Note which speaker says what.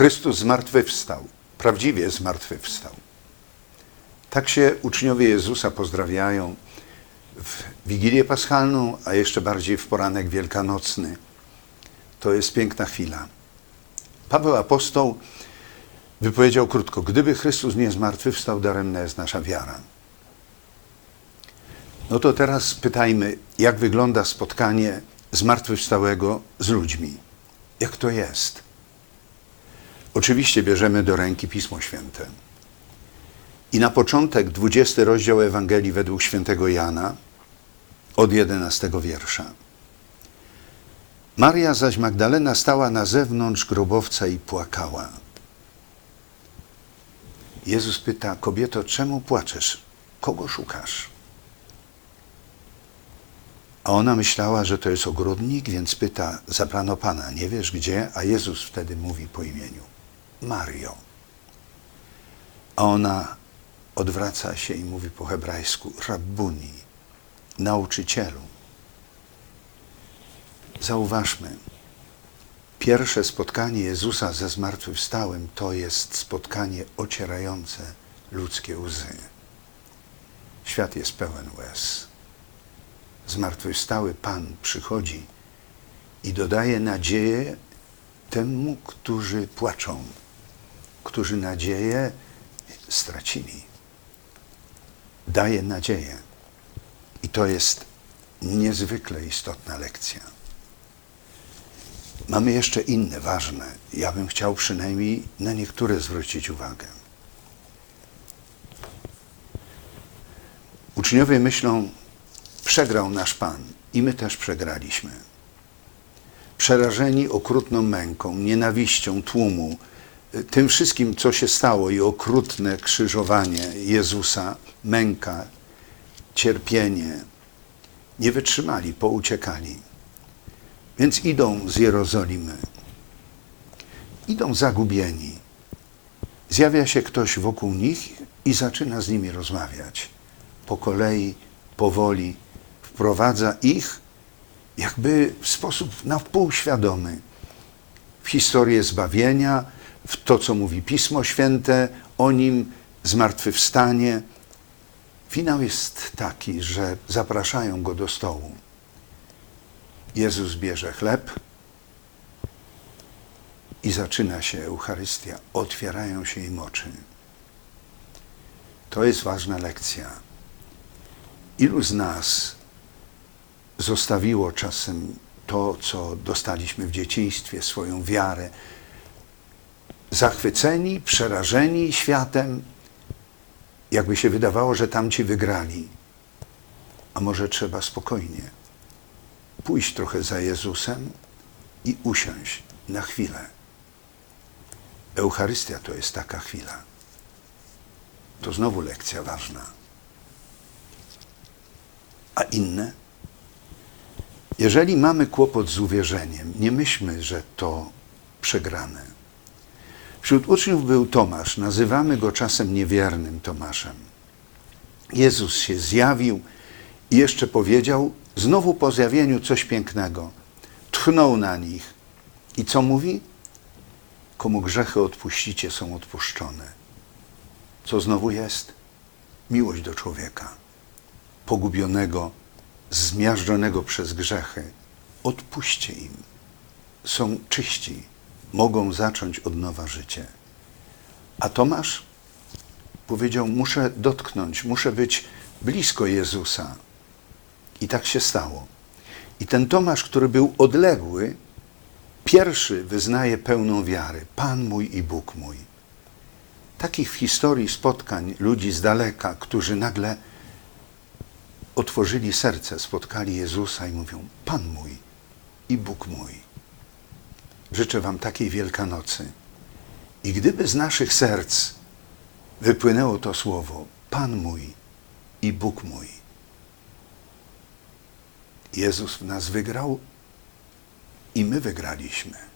Speaker 1: Chrystus zmartwychwstał, prawdziwie zmartwychwstał. Tak się uczniowie Jezusa pozdrawiają w Wigilię Paschalną, a jeszcze bardziej w poranek wielkanocny. To jest piękna chwila. Paweł apostoł wypowiedział krótko: Gdyby Chrystus nie zmartwychwstał, daremna jest nasza wiara. No to teraz pytajmy, jak wygląda spotkanie zmartwychwstałego z ludźmi. Jak to jest? Oczywiście bierzemy do ręki Pismo Święte. I na początek 20 rozdział Ewangelii według świętego Jana od 11 wiersza. Maria zaś Magdalena stała na zewnątrz grobowca i płakała. Jezus pyta, kobieto, czemu płaczesz? Kogo szukasz? A ona myślała, że to jest ogrodnik, więc pyta, zabrano Pana, nie wiesz gdzie? A Jezus wtedy mówi po imieniu, Mario. A ona odwraca się i mówi po hebrajsku, Rabbuni, nauczycielu. Zauważmy, pierwsze spotkanie Jezusa ze zmartwychwstałym to jest spotkanie ocierające ludzkie łzy. Świat jest pełen łez. Zmartwychwstały Pan przychodzi i dodaje nadzieję temu, którzy płaczą, którzy nadzieję stracili. Daje nadzieję. I to jest niezwykle istotna lekcja. Mamy jeszcze inne ważne. Ja bym chciał przynajmniej na niektóre zwrócić uwagę. Uczniowie myślą, przegrał nasz Pan i my też przegraliśmy. Przerażeni okrutną męką, nienawiścią tłumu, tym wszystkim, co się stało i okrutne krzyżowanie Jezusa, męka, cierpienie, nie wytrzymali, pouciekali. Więc idą z Jerozolimy. Idą zagubieni. Zjawia się ktoś wokół nich i zaczyna z nimi rozmawiać. Po kolei, powoli wprowadza ich jakby w sposób na wpół świadomy w historię zbawienia, w to, co mówi Pismo Święte o nim, zmartwychwstanie. Finał jest taki, że zapraszają go do stołu. Jezus bierze chleb i zaczyna się Eucharystia. Otwierają się im oczy. To jest ważna lekcja. Ilu z nas zostawiło czasem to, co dostaliśmy w dzieciństwie, swoją wiarę, zachwyceni, przerażeni światem, jakby się wydawało, że tamci wygrali. A może trzeba spokojnie pójść trochę za Jezusem i usiąść na chwilę. Eucharystia to jest taka chwila. To znowu lekcja ważna. A inne? Jeżeli mamy kłopot z uwierzeniem, nie myślmy, że to przegrane. Wśród uczniów był Tomasz, nazywamy go czasem niewiernym Tomaszem. Jezus się zjawił i jeszcze powiedział, znowu po zjawieniu coś pięknego. Tchnął na nich. I co mówi? Komu grzechy odpuścicie, są odpuszczone. Co znowu jest? Miłość do człowieka, pogubionego, zmiażdżonego przez grzechy. Odpuśćcie im. Są czyści, mogą zacząć od nowa życie. A Tomasz powiedział: Muszę dotknąć, muszę być blisko Jezusa. I tak się stało. I ten Tomasz, który był odległy, pierwszy wyznaje pełną wiary: Pan mój i Bóg mój. Takich w historii spotkań ludzi z daleka, którzy nagle otworzyli serce, spotkali Jezusa i mówią: Pan mój i Bóg mój. Życzę Wam takiej Wielkanocy. I gdyby z naszych serc wypłynęło to słowo: Pan mój i Bóg mój, Jezus w nas wygrał i my wygraliśmy.